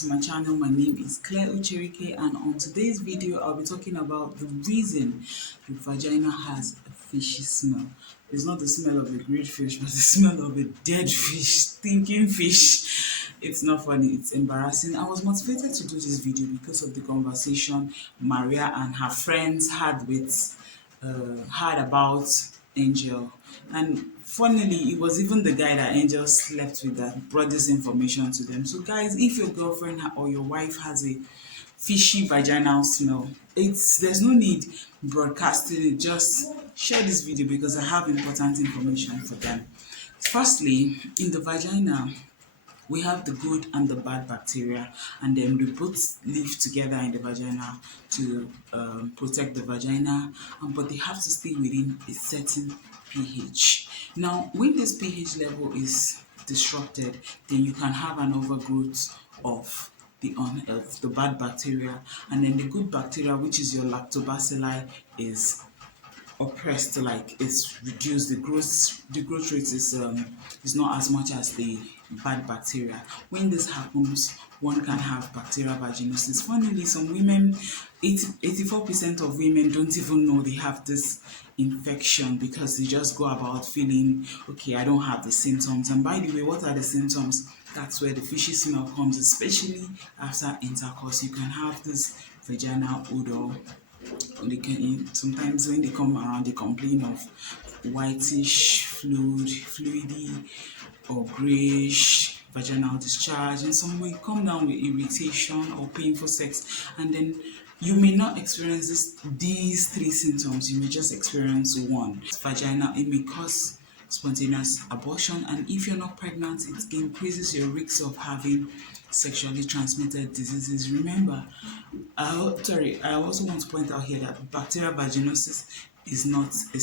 to my channel. My name is Claire Ucherike, and on today's video I'll be talking about the reason the vagina has a fishy smell. It's not the smell of a grilled fish, but the smell of a dead fish, stinking fish. It's not funny, it's embarrassing. I was motivated to do this video because of the conversation Maria and her friends had about Angel. And funnily, it was even the guy that Angel slept with that brought this information to them. So guys, if your girlfriend or your wife has a fishy vaginal smell, there's no need broadcasting it. Just share this video because I have important information for them. Firstly, in the vagina, we have the good and the bad bacteria, and then they both live together in the vagina to protect the vagina, but they have to stay within a certain pH. Now, when this pH level is disrupted, then you can have an overgrowth of the bad bacteria, and then the good bacteria, which is your lactobacilli, is oppressed, like it's reduced. The growth rate is not as much as the bad bacteria. When this happens, one can have bacterial vaginosis. Funnily, some women, 84% of women don't even know they have this infection because they just go about feeling okay, I don't have the symptoms. And by the way, what are the symptoms? That's where the fishy smell comes, especially after intercourse. You can have this vaginal odor. Sometimes when they come around, they complain of whitish fluidy or grayish vaginal discharge, and some will come down with irritation or painful sex. And then you may not experience these three symptoms, you may just experience one. Vagina, it may cause spontaneous abortion, and if you're not pregnant, it increases your risk of having sexually transmitted diseases. Remember, I also want to point out here that bacterial vaginosis is not an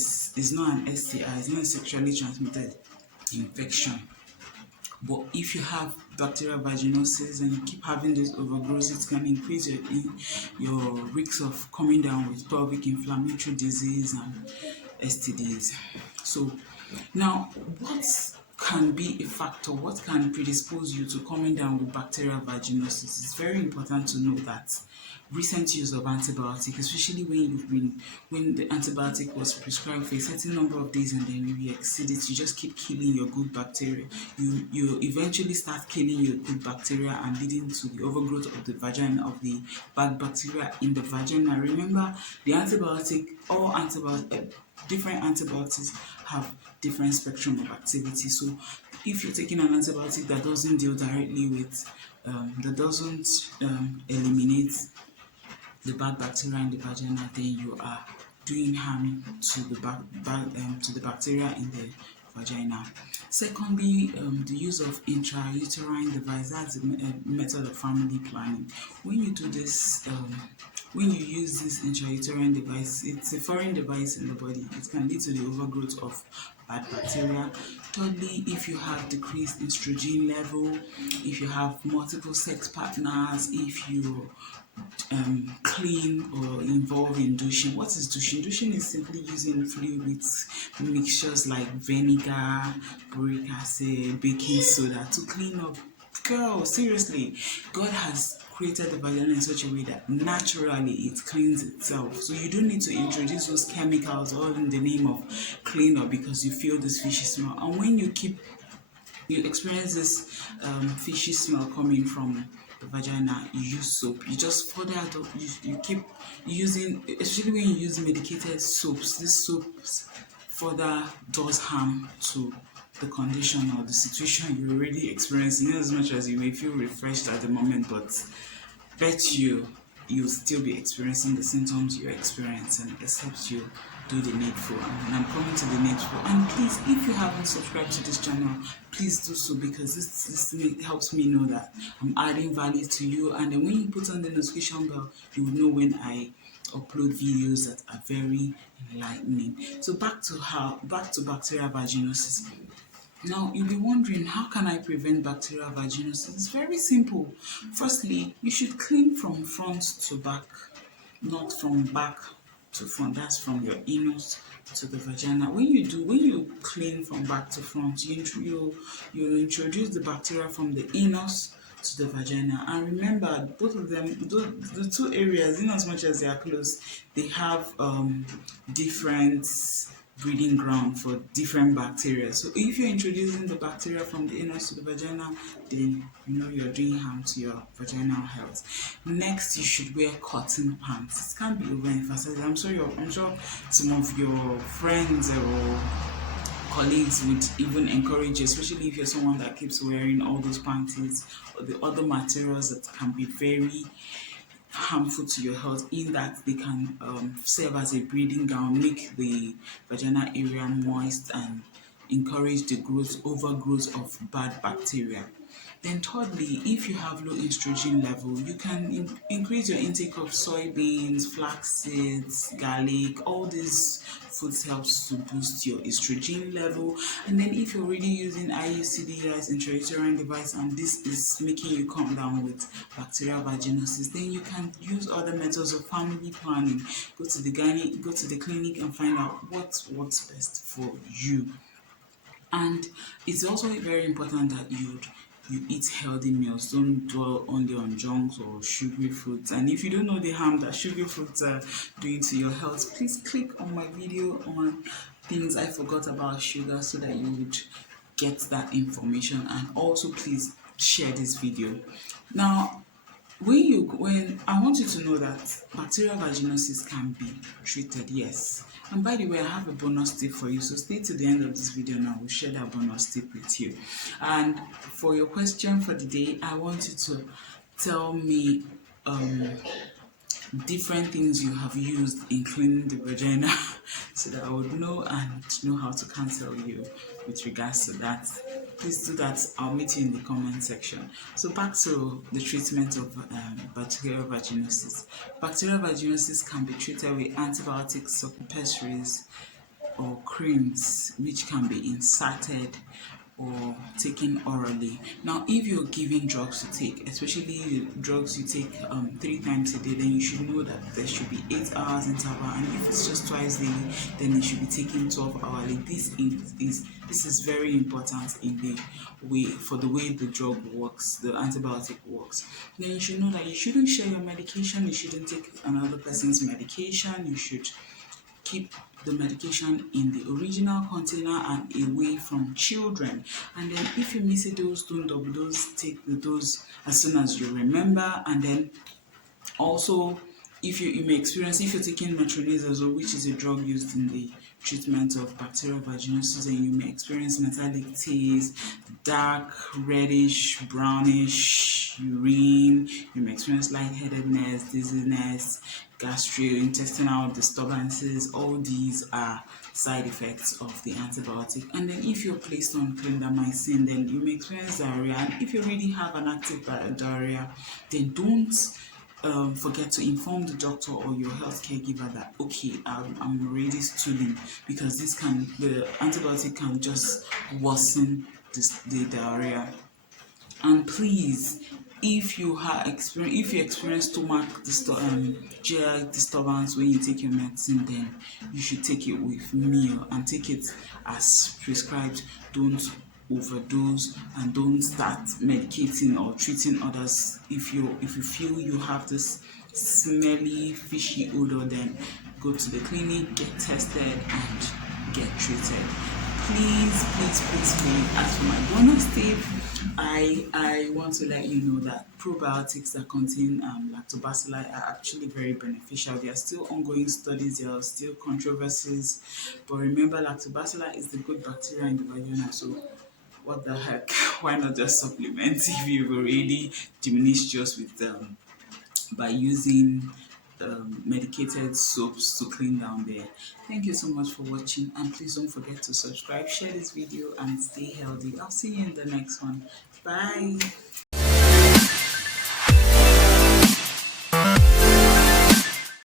STI, it's not a sexually transmitted infection. But if you have bacterial vaginosis and you keep having this overgrowth, it can increase your risk of coming down with pelvic inflammatory disease and STDs. So now, what can be a factor? What can predispose you to coming down with bacterial vaginosis? It's very important to know that recent use of antibiotic, especially when the antibiotic was prescribed for a certain number of days and then you exceed it, you just keep killing your good bacteria. You eventually start killing your good bacteria and leading to the overgrowth of the vagina, of the bad bacteria in the vagina. Remember, different antibiotics have different spectrum of activity. So if you're taking an antibiotic that doesn't deal directly with that doesn't eliminate the bad bacteria in the vagina, then you are doing harm to the bacteria in the vagina. Secondly, the use of intrauterine device. That's a method of family planning. When you do this, when you use this intrauterine device, it's a foreign device in the body. It can lead to the overgrowth of bad bacteria. Thirdly, if you have decreased estrogen level, if you have multiple sex partners, if you clean or involved in douching. What is douching? Douching is simply using fluid with mixtures like vinegar, boric acid, baking soda to clean up. Girl, seriously, God has created the vagina in such a way that naturally it cleans itself. So you don't need to introduce those chemicals all in the name of cleanup because you feel this fishy smell. And when you experience this fishy smell coming from the vagina, you use soap. You just you keep using, especially when you use medicated soaps. This soap further does harm to the condition or the situation you're already experiencing. As much as you may feel refreshed at the moment, but bet you'll still be experiencing the symptoms you're experiencing, except you do the needful. And I'm coming to the needful. And please, if you haven't subscribed to this channel, please do so, because this helps me know that I'm adding value to you. And then when you put on the notification bell, you will know when I upload videos that are very enlightening. So back to bacterial vaginosis. Now, you'll be wondering, how can I prevent bacterial vaginosis? It's very simple. Firstly, you should clean from front to back, not from back to front. That's from your anus to the vagina. When you clean from back to front, you introduce the bacteria from the anus to the vagina. And remember, both of them, the two areas, in as much as they are close, they have different breeding ground for different bacteria. So if you're introducing the bacteria from the anus to the vagina, then you know you're doing harm to your vaginal health. Next, you should wear cotton pants. It can't be overemphasized. I'm sure some of your friends or colleagues would even encourage you, especially if you're someone that keeps wearing all those panties or the other materials that can be very harmful to your health, in that they can serve as a breathing gown, make the vaginal area moist, and encourage the overgrowth of bad bacteria. Then thirdly, if you have low estrogen level, you can increase your intake of soybeans, flax seeds, garlic. All these foods helps to boost your estrogen level. And then if you're already using IUCD as intrauterine device, and this is making you come down with bacterial vaginosis, then you can use other methods of family planning. Go to the gynae, go to the clinic and find out what works best for you. And it's also very important that you eat healthy meals. Don't dwell only on junks or sugary foods. And if you don't know the harm that sugary foods are doing to your health, please click on my video on things I forgot about sugar, so that you would get that information. And also please share this video. Now, when I want you to know that bacterial vaginosis can be treated, yes. And by the way, I have a bonus tip for you, so stay to the end of this video and I will share that bonus tip with you. And for your question for the day, I want you to tell me different things you have used in cleaning the vagina so that I would know and know how to counsel you with regards to that. Please do that. I'll meet you in the comment section. So back to the treatment of bacterial vaginosis. Bacterial vaginosis can be treated with antibiotics, suppositories, or creams, which can be inserted or taken orally. Now, if you're giving drugs to take, especially drugs you take 3 times a day, then you should know that there should be 8 hours interval, and if it's just twice daily, then it should be taken 12 hourly. This is very important in the way the drug works, the antibiotic works. Then you should know that you shouldn't share your medication, you shouldn't take another person's medication, you should keep the medication in the original container and away from children. And then if you miss a dose, don't double dose, take the dose as soon as you remember. And then also, if you're taking metronidazole, which is a drug used in the treatment of bacterial vaginosis, and you may experience metallic taste, dark, reddish, brownish urine, you may experience lightheadedness, dizziness, gastrointestinal disturbances. All these are side effects of the antibiotic. And then if you're placed on clindamycin, then you may experience diarrhea. And if you already have an active diarrhea, then don't forget to inform the doctor or your health caregiver that, okay, I'm already stooling, because the antibiotic can just worsen the diarrhea. And please, if you experience stomach GI disturbance when you take your medicine, then you should take it with meal and take it as prescribed. Don't overdose, and don't start medicating or treating others. If you feel you have this smelly, fishy odor, then go to the clinic, get tested, and get treated. Please. As for my bonus tip, I want to let you know that probiotics that contain lactobacilli are actually very beneficial. There are still ongoing studies, there are still controversies, but remember, lactobacilli is the good bacteria in the vagina. So what the heck? Why not just supplement if you've already diminished yours with by using medicated soaps to clean down there. Thank you so much for watching, and please don't forget to subscribe, share this video, and stay healthy. I'll see you in the next one. Bye.